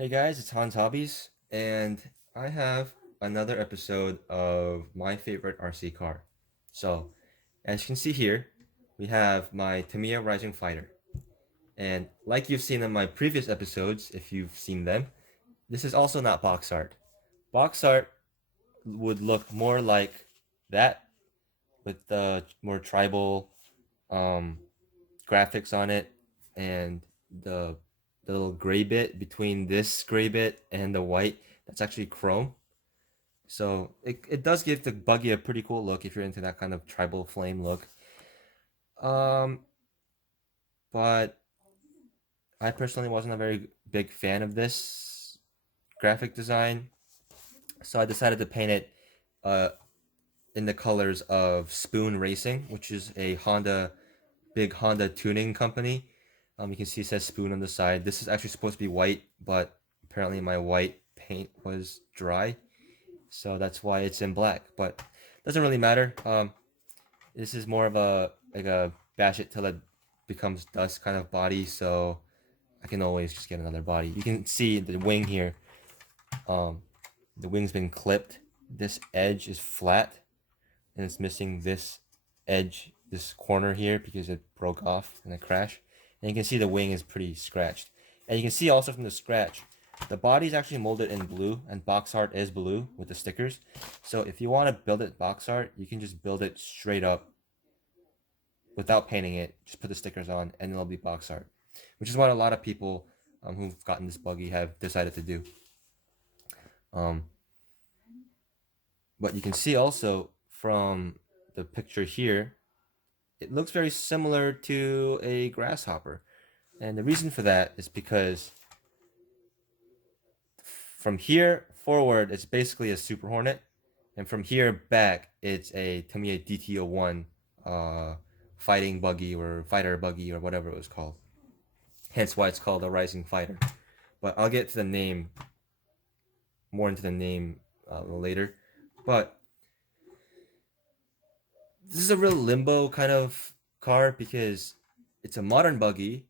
Hey guys, it's Hans Hobbies, and I have another episode of my favorite RC car. So, as you can see here, we have my Tamiya Rising Fighter. And like you've seen in my previous episodes, if you've seen them, this is also not box art. Box art would look more like that with the more tribal um, graphics on it and the the little gray bit between this gray bit and the white that's actually chrome. So it does give the buggy a pretty cool look if you're into that kind of tribal flame look. Um, but I personally wasn't a very big fan of this graphic design, so I decided to paint it uh, in the colors of Spoon Racing, which is a big Honda tuning company. You can see it says Spoon on the side. This is actually supposed to be white, but apparently my white paint was dry, so that's why it's in black. But doesn't really matter. This is more of a like a bash it till it becomes dust kind of body, so I can always just get another body. You can see the wing here. Um, the wing's been clipped. This edge is flat, and it's missing this edge, this corner here, because it broke off in a crash. And you can see the wing is pretty scratched. And you can see also from the scratch, the body is actually molded in blue, and box art is blue with the stickers. So if you want to build it box art, you can just build it straight up without painting it. Just put the stickers on, and it'll be box art, which is what a lot of people who've gotten this buggy have decided to do. Um, but you can see also from the picture here, it looks very similar to a grasshopper. And the reason for that is because from here forward, it's basically a Super Hornet. And from here back, it's a Tamiya DT01 fighting buggy or fighter buggy or whatever it was called. Hence why it's called a Rising Fighter. But I'll get to the name, more into the name a little later. But this is a real limbo kind of car because it's a modern buggy,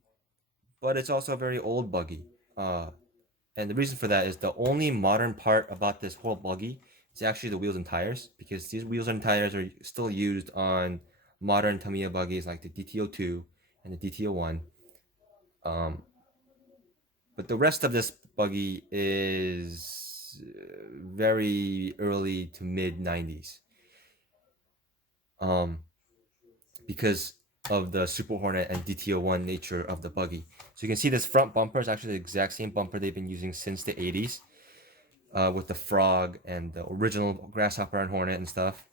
but it's also a very old buggy. And the reason for that is the only modern part about this whole buggy is actually the wheels and tires, because these wheels and tires are still used on modern Tamiya buggies like the DTO2 and the DTO1. Um, but the rest of this buggy is very early to mid 90s. Um, because of the Super Hornet and DTO1 nature of the buggy. So you can see this front bumper is actually the exact same bumper they've been using since the 80s, with the frog and the original grasshopper and hornet and stuff.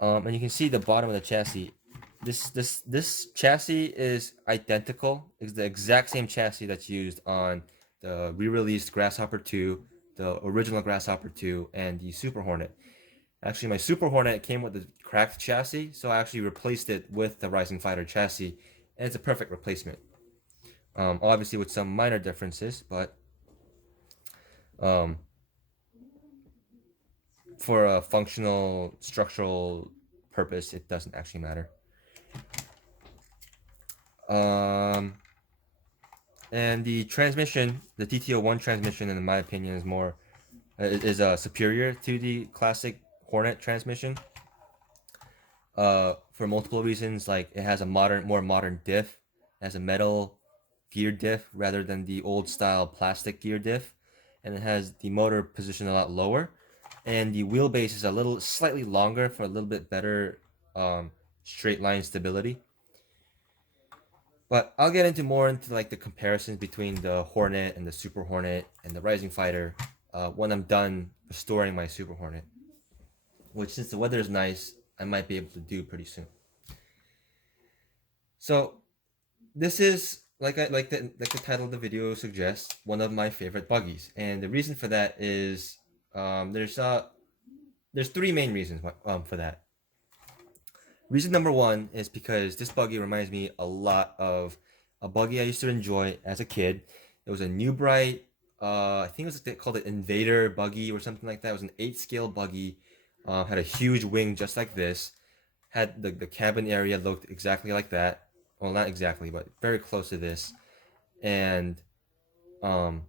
And you can see the bottom of the chassis. This chassis is identical. It's the exact same chassis that's used on the re-released Grasshopper 2, the original Grasshopper 2, and the Super Hornet. Actually, my Super Hornet came with the cracked chassis, so I actually replaced it with the Rising Fighter chassis, and it's a perfect replacement. Obviously with some minor differences, but um, for a functional structural purpose, it doesn't actually matter. Um, and the transmission, the TTO1 transmission, in my opinion, is more is superior to the classic Hornet transmission. For multiple reasons, like it has a more modern diff, it has a metal gear diff rather than the old style plastic gear diff, and it has the motor positioned a lot lower, and the wheelbase is a little slightly longer for a little bit better um, straight line stability. But I'll get into more into like the comparisons between the Hornet and the Super Hornet and the Rising Fighter when I'm done restoring my Super Hornet, which since the weather is nice, I might be able to do pretty soon. So this is like the title of the video suggests, one of my favorite buggies, and the reason for that is there's three main reasons for that. Reason number one is because this buggy reminds me a lot of a buggy I used to enjoy as a kid. It was a New Bright, I think it was, they called it Invader buggy or something like that. It was an 8 scale buggy, had a huge wing just like this, had the cabin area looked exactly like that. Well, not exactly, but very close to this. And Um,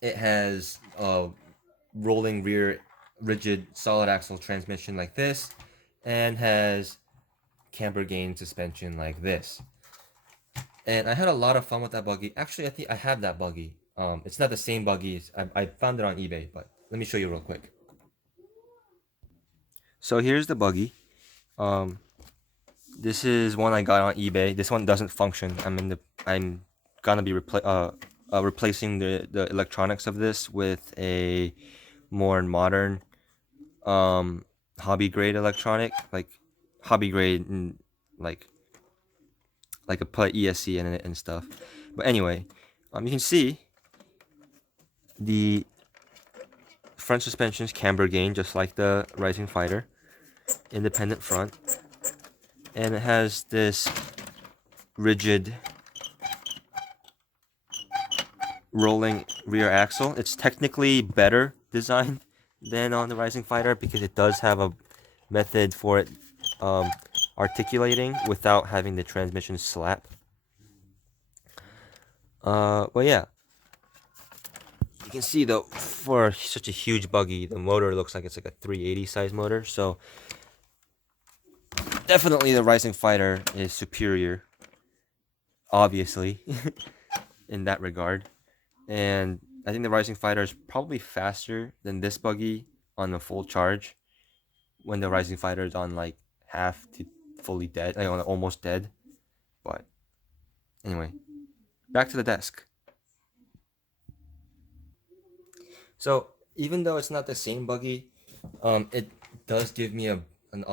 it has a rolling rear rigid solid axle transmission like this, and has camber gain suspension like this. And I had a lot of fun with that buggy. Actually, I think I have that buggy. It's not the same buggy. I found it on eBay, but let me show you real quick. So here's the buggy. Um, this is one I got on eBay. This one doesn't function. I'm gonna be replacing the electronics of this with a more modern hobby grade electronic, like hobby grade and like like a put ESC in it and stuff. But anyway, you can see the front suspension's camber gain, just like the Rising Fighter. Independent front, and it has this rigid rolling rear axle. It's technically better designed than on the Rising Fighter because it does have a method for it articulating without having the transmission slap. But yeah, you can see though, for such a huge buggy, the motor looks like it's like a 380 size motor. So definitely the Rising Fighter is superior, obviously, in that regard. And I think the Rising Fighter is probably faster than this buggy on the full charge when the Rising Fighter is on like half to fully dead, like on almost dead. But anyway, back to the desk. So even though it's not the same buggy, it does give me a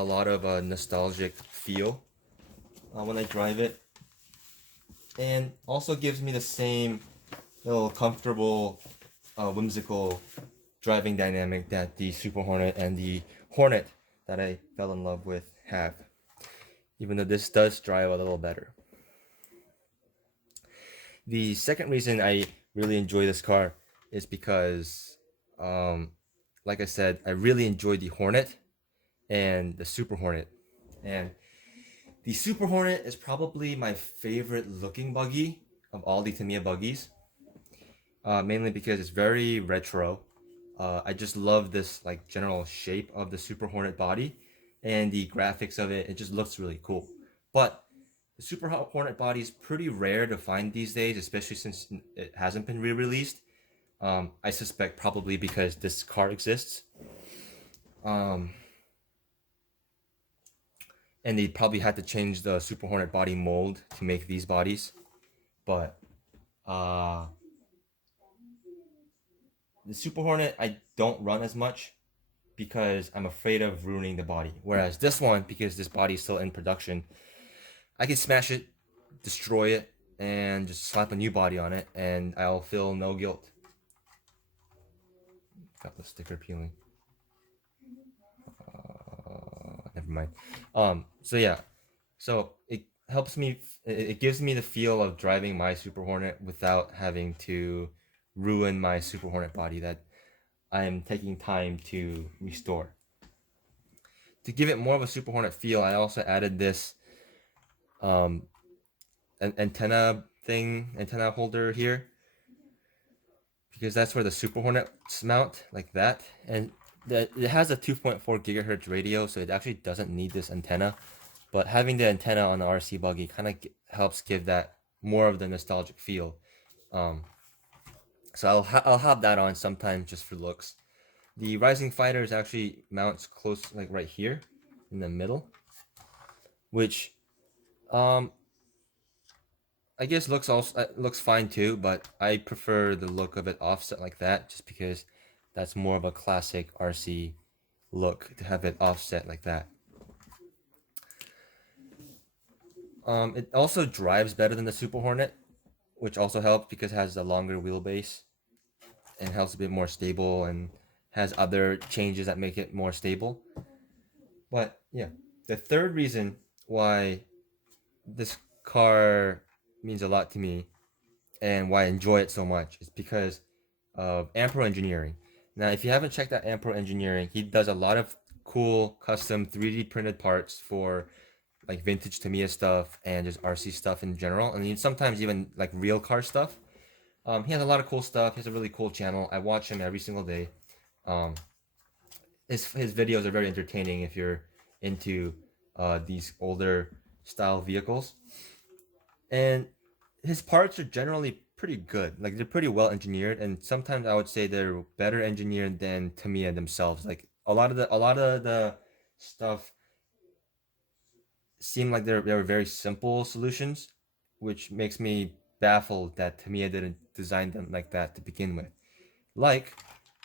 lot of a nostalgic feel when I drive it, and also gives me the same little comfortable, whimsical driving dynamic that the Super Hornet and the Hornet that I fell in love with have. Even though this does drive a little better. The second reason I really enjoy this car is because, like I said, I really enjoy the Hornet and the Super Hornet. And the Super Hornet is probably my favorite looking buggy of all the Tamiya buggies. Mainly because it's very retro. I just love this like general shape of the Super Hornet body and the graphics of it. It just looks really cool. But the Super Hornet body is pretty rare to find these days, especially since it hasn't been re-released. I suspect probably because this car exists. Um, and they probably had to change the Super Hornet body mold to make these bodies. But uh, the Super Hornet I don't run as much because I'm afraid of ruining the body. Whereas this one, because this body is still in production, I can smash it, destroy it, and just slap a new body on it, and I'll feel no guilt. Got the sticker peeling. Never mind. So yeah, so it helps me. It gives me the feel of driving my Super Hornet without having to ruin my Super Hornet body that I am taking time to restore. To give it more of a Super Hornet feel, I also added this um, antenna holder here, because that's where the Super Hornets mount, like that. And it has a 2.4 gigahertz radio, so it actually doesn't need this antenna. But having the antenna on the RC buggy kind of helps give that more of the nostalgic feel. Um, so I'll have that on sometimes just for looks. The Rising Fighter is actually mounts close, like right here in the middle, which um, I guess looks fine too, but I prefer the look of it offset like that, just because that's more of a classic RC look to have it offset like that. It also drives better than the Super Hornet, which also helps because it has a longer wheelbase and helps a bit more stable and has other changes that make it more stable. But yeah, the third reason why this car means a lot to me and why I enjoy it so much is because of Ampro Engineering. Now, if you haven't checked out Ampro Engineering, he does a lot of cool custom 3D printed parts for like vintage Tamiya stuff and just RC stuff in general, and sometimes even like real car stuff. He has a lot of cool stuff. He has a really cool channel. I watch him every single day. Um, his videos are very entertaining if you're into these older style vehicles, and his parts are generally pretty good. Like they're pretty well engineered, and sometimes I would say they're better engineered than Tamiya themselves. Like a lot of the stuff seem like they were very simple solutions, which makes me baffled that Tamiya didn't design them like that to begin with. Like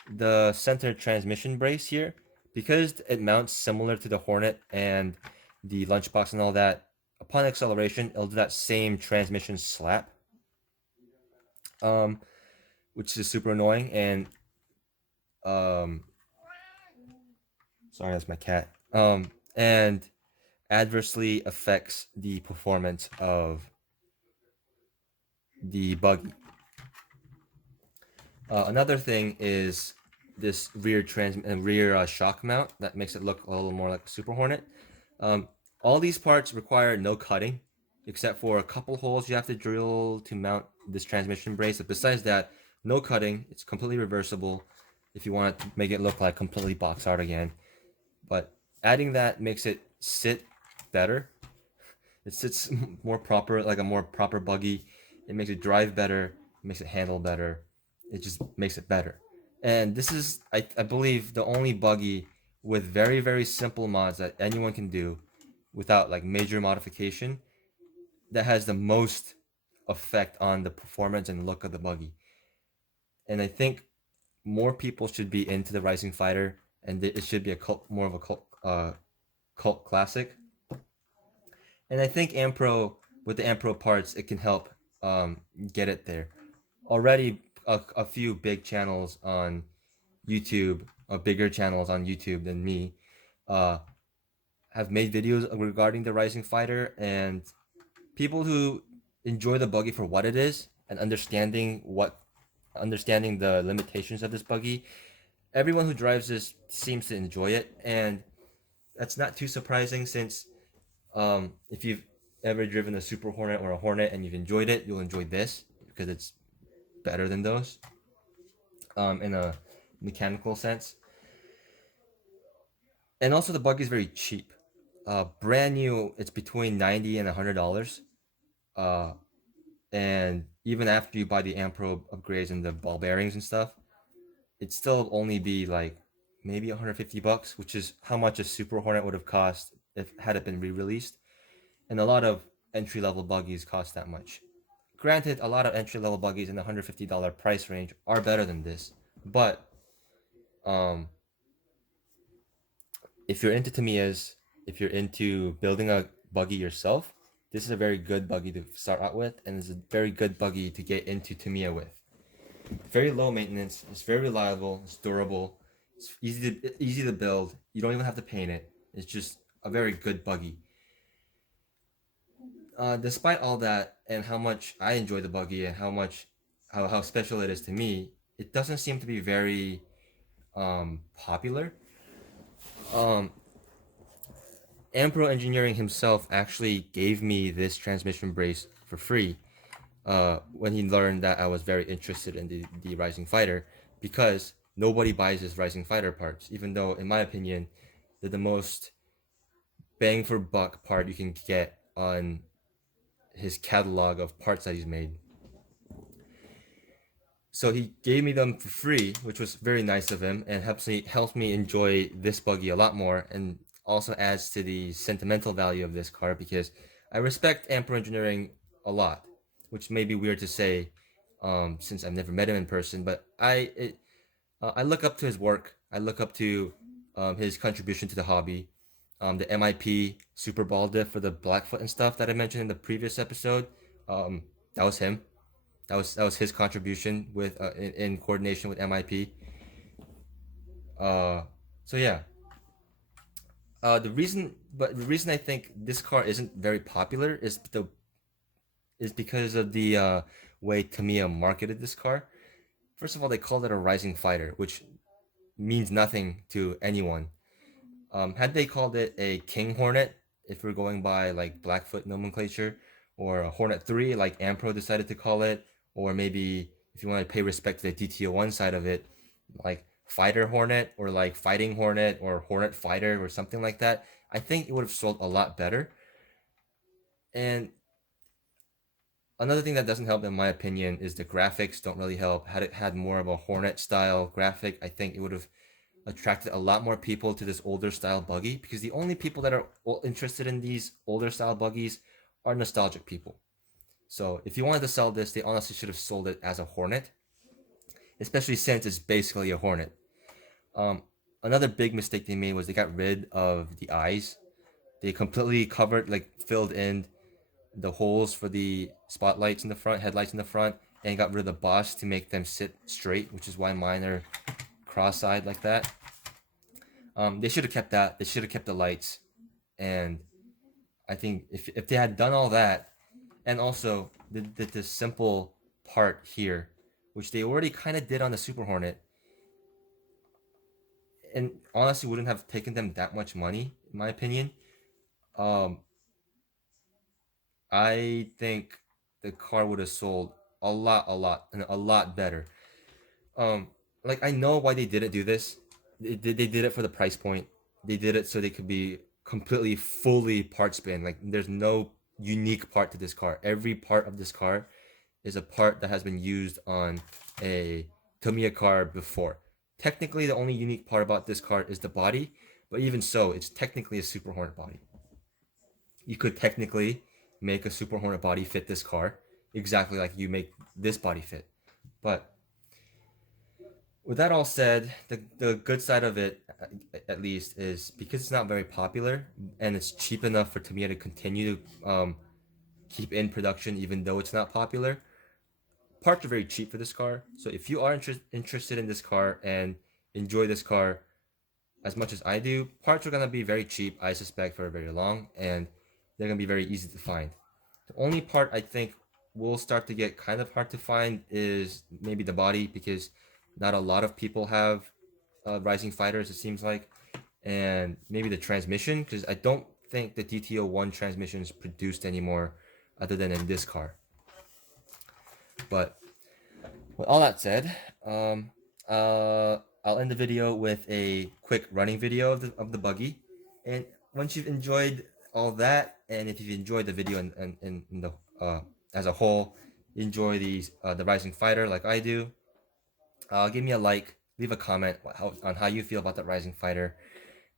the center transmission brace here, because it mounts similar to the Hornet and the Lunchbox and all that. Upon acceleration, it'll do that same transmission slap, um, which is super annoying. And um, sorry, that's my cat. And adversely affects the performance of the buggy. Another thing is this rear shock mount that makes it look a little more like a Super Hornet. All these parts require no cutting, except for a couple holes you have to drill to mount this transmission brace. But besides that, no cutting. It's completely reversible if you want to make it look like completely box art again. But adding that makes it sit better. It sits more proper, like a more proper buggy. It makes it drive better. It makes it handle better. It just makes it better. And this is, I believe, the only buggy with very, very simple mods that anyone can do without like major modification that has the most effect on the performance and look of the buggy. And I think more people should be into the Rising Fighter, and it should be a cult, more of a cult classic. And I think Ampro, with the Ampro parts, it can help get it there. Already, a few big channels on YouTube, bigger channels on YouTube than me, uh, have made videos regarding the Rising Fighter, and people who enjoy the buggy for what it is and understanding the limitations of this buggy. Everyone who drives this seems to enjoy it, and that's not too surprising since if you've ever driven a Super Hornet or a Hornet and you've enjoyed it, you'll enjoy this because it's better than those in a mechanical sense. And also, the buggy is very cheap. Brand new, it's between $90 and $100. Uh, and even after you buy the Ampro upgrades and the ball bearings and stuff, it'd still only be like maybe $150, which is how much a Super Hornet would have cost if had it been re-released. And a lot of entry level buggies cost that much. Granted, a lot of entry level buggies in the $150 price range are better than this, but um, if you're into Tamiyas, if you're into building a buggy yourself, this is a very good buggy to start out with, and it's a very good buggy to get into Tamiya with. Very low maintenance. It's very reliable. It's durable. It's easy to build. You don't even have to paint it. It's just a very good buggy. Despite all that and how much I enjoy the buggy and how special it is to me, it doesn't seem to be very popular. Um, Ambro Engineering himself actually gave me this transmission brace for free when he learned that I was very interested in the Rising Fighter, because nobody buys his Rising Fighter parts, even though, in my opinion, they're the most bang for buck part you can get on his catalog of parts that he's made. So he gave me them for free, which was very nice of him, and helps me enjoy this buggy a lot more, and also adds to the sentimental value of this car because I respect Ampro Engineering a lot, which may be weird to say since I've never met him in person, but I look up to his work. I look up to his contribution to the hobby. The MIP Super Ball diff for the Blackfoot and stuff that I mentioned in the previous episode. That was him. That was his contribution with in coordination with MIP. So yeah. The reason I think this car isn't very popular is because of the way Tamiya marketed this car. First of all, they called it a Rising Fighter, which means nothing to anyone. Had they called it a King Hornet, if we're going by like Blackfoot nomenclature, or a Hornet 3 like Ampro decided to call it, or maybe if you want to pay respect to the DTO1 side of it, like Fighter Hornet or like Fighting Hornet or Hornet Fighter or something like that, I think it would have sold a lot better. And another thing that doesn't help, in my opinion, is the graphics don't really help. Had it had more of a Hornet style graphic, I think it would have attracted a lot more people to this older style buggy, because the only people that are interested in these older style buggies are nostalgic people. So if you wanted to sell this, they honestly should have sold it as a Hornet, especially since it's basically a Hornet. Um, Another big mistake they made was they got rid of the eyes. They completely covered, like filled in the holes for the spotlights in the front, headlights in the front, and got rid of the boss to make them sit straight, which is why mine are cross-eyed like that. They should have kept that. They should have kept the lights, and I think if they had done all that, and also did this simple part here, which they already kind of did on the Super Hornet, and honestly wouldn't have taken them that much money, in my opinion. Um, I think the car would have sold and a lot better. Um, like I know why they didn't do this. They did it for the price point. They did it so they could be completely fully part spin. Like there's no unique part to this car. Every part of this car is a part that has been used on a Tamiya car before. Technically, the only unique part about this car is the body, but even so, it's technically a Super Hornet body. You could technically make a Super Hornet body fit this car exactly like you make this body fit. But with that all said, the good side of it, at least, is because it's not very popular and it's cheap enough for Tamiya to continue to keep in production even though it's not popular. Parts are very cheap for this car. So if you are interested in this car and enjoy this car as much as I do, parts are gonna be very cheap, I suspect, for very long, and they're gonna be very easy to find. The only part I think will start to get kind of hard to find is maybe the body, because not a lot of people have Rising Fighters, it seems like, and maybe the transmission, because I don't think the DTO1 transmission is produced anymore other than in this car. But with all that said, I'll end the video with a quick running video of the buggy. And once you've enjoyed all that, and if you've enjoyed the video in the as a whole, enjoy the Rising Fighter like I do, give me a like, leave a comment on how you feel about that Rising Fighter,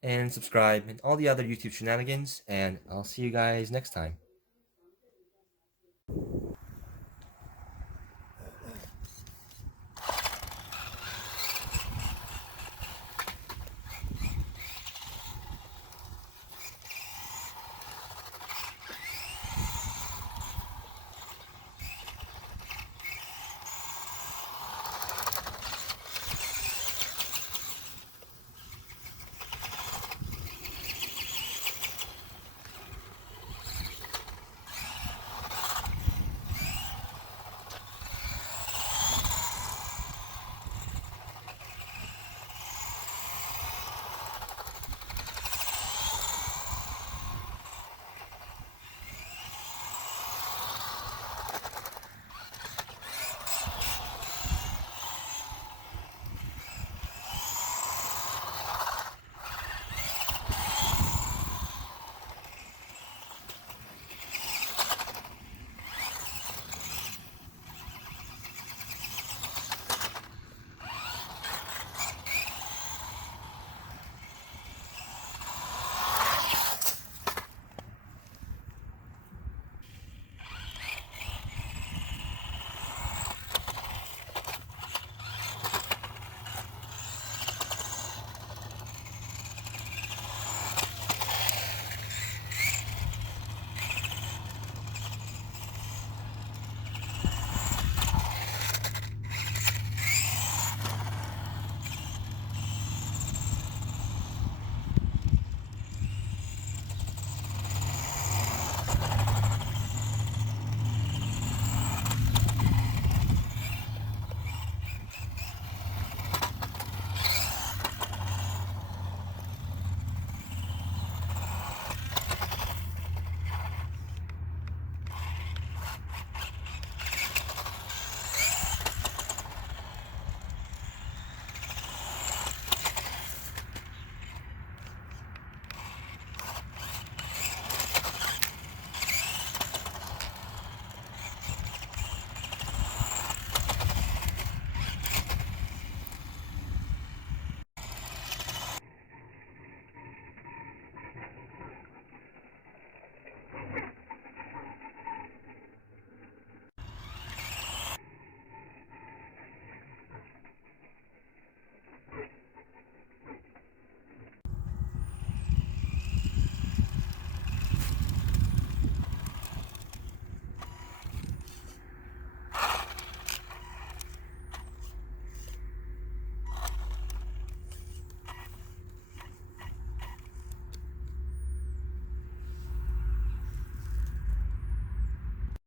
and subscribe and all the other YouTube shenanigans. And I'll see you guys next time.